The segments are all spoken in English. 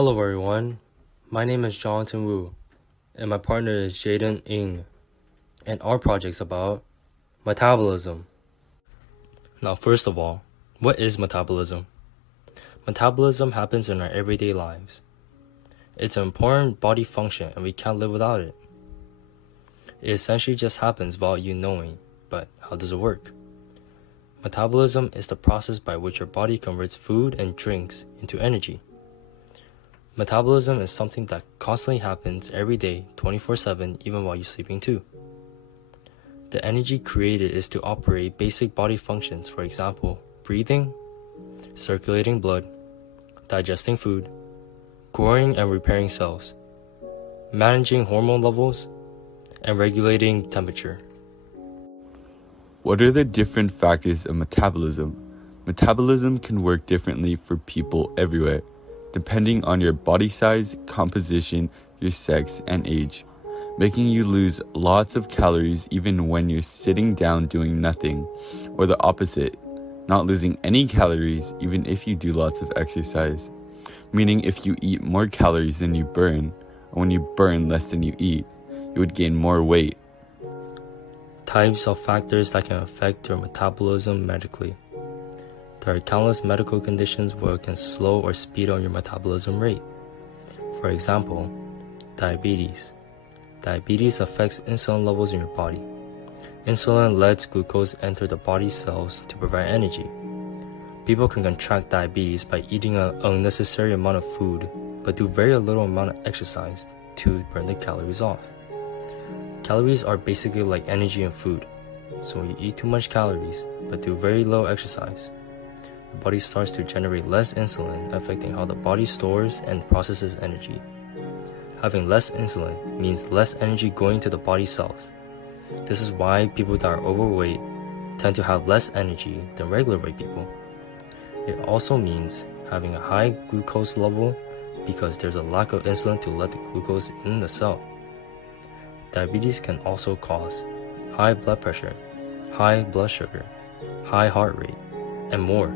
Hello everyone, my name is Jonathan Wu, and my partner is Jaden Ng, and our project's about metabolism. Now first of all, what is metabolism? Metabolism happens in our everyday lives. It's an important body function and we can't live without it. It essentially just happens without you knowing, but how does it work? Metabolism is the process by which your body converts food and drinks into energy. Metabolism is something that constantly happens every day, 24/7, even while you're sleeping too. The energy created is to operate basic body functions, for example, breathing, circulating blood, digesting food, growing and repairing cells, managing hormone levels, and regulating temperature. What are the different factors of metabolism? Metabolism can work differently for people everywhere, depending on your body size, composition, your sex, and age, making you lose lots of calories even when you're sitting down doing nothing, or the opposite, not losing any calories even if you do lots of exercise, meaning if you eat more calories than you burn, or when you burn less than you eat, you would gain more weight. Types of factors that can affect your metabolism medically. There are countless medical conditions where it can slow or speed up your metabolism rate. For example, diabetes. Diabetes affects insulin levels in your body. Insulin lets glucose enter the body cells to provide energy. People can contract diabetes by eating an unnecessary amount of food, but do very little amount of exercise to burn the calories off. Calories are basically like energy in food, so when you eat too much calories, but do very little exercise, the body starts to generate less insulin, affecting how the body stores and processes energy. Having less insulin means less energy going to the body cells. This is why people that are overweight tend to have less energy than regular weight people. It also means having a high glucose level because there's a lack of insulin to let the glucose in the cell. Diabetes can also cause high blood pressure, high blood sugar, high heart rate, and more.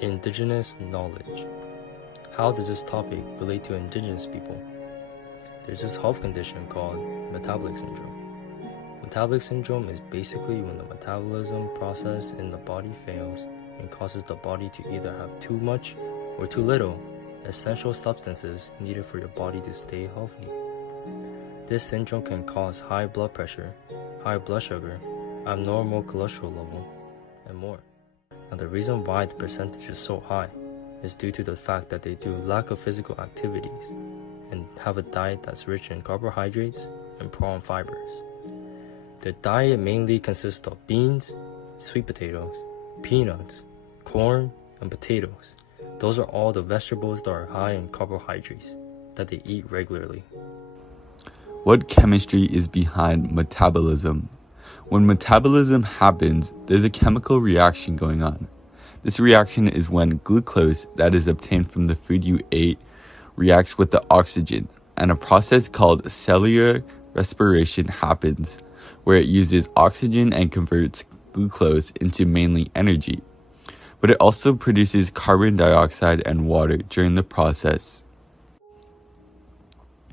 Indigenous knowledge. How does this topic relate to indigenous people? There's this health condition called metabolic syndrome. Metabolic syndrome is basically when the metabolism process in the body fails and causes the body to either have too much or too little essential substances needed for your body to stay healthy. This syndrome can cause high blood pressure, high blood sugar, abnormal cholesterol level, and more. Now the reason why the percentage is so high is due to the fact that they do lack of physical activities and have a diet that's rich in carbohydrates and poor on fibers. Their diet mainly consists of beans, sweet potatoes, peanuts, corn, and potatoes. Those are all the vegetables that are high in carbohydrates that they eat regularly. What chemistry is behind metabolism? When metabolism happens, there's a chemical reaction going on. This reaction is when glucose that is obtained from the food you ate reacts with the oxygen, and a process called cellular respiration happens, where it uses oxygen and converts glucose into mainly energy. But it also produces carbon dioxide and water during the process.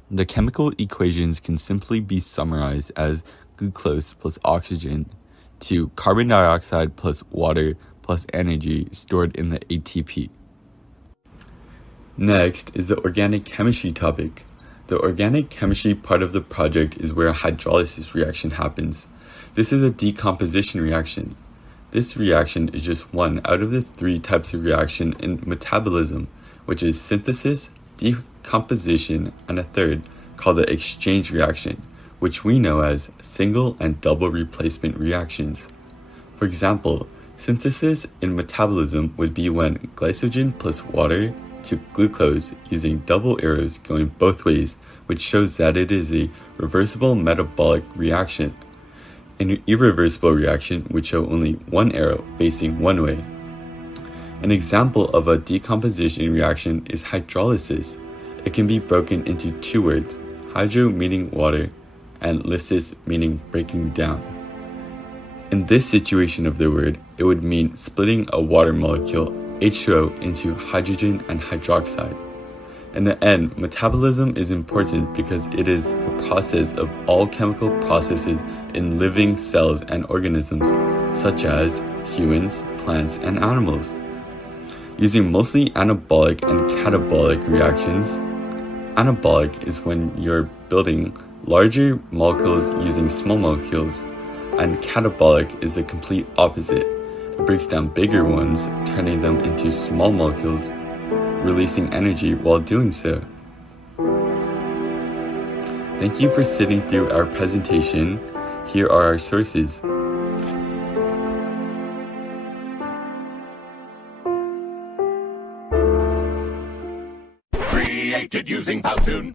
The chemical equations can simply be summarized as glucose plus oxygen to carbon dioxide plus water plus energy stored in the ATP. Next is the organic chemistry topic. The organic chemistry part of the project is where a hydrolysis reaction happens. This is a decomposition reaction. This reaction is just one out of the 3 types of reaction in metabolism, which is synthesis, decomposition, and a third called the exchange reaction, which we know as single and double replacement reactions. For example, synthesis in metabolism would be when glycogen plus water to glucose using double arrows going both ways, which shows that it is a reversible metabolic reaction. An irreversible reaction would show only one arrow facing one way. An example of a decomposition reaction is hydrolysis. It can be broken into 2 words, hydro meaning water, and lysis meaning breaking down. In this situation of the word, it would mean splitting a water molecule, H2O, into hydrogen and hydroxide. In the end, metabolism is important because it is the process of all chemical processes in living cells and organisms, such as humans, plants, and animals. Using mostly anabolic and catabolic reactions, anabolic is when you're building larger molecules using small molecules, and catabolic is the complete opposite. It breaks down bigger ones, turning them into small molecules, releasing energy while doing so. Thank you for sitting through our presentation. Here are our sources. Created using Powtoon.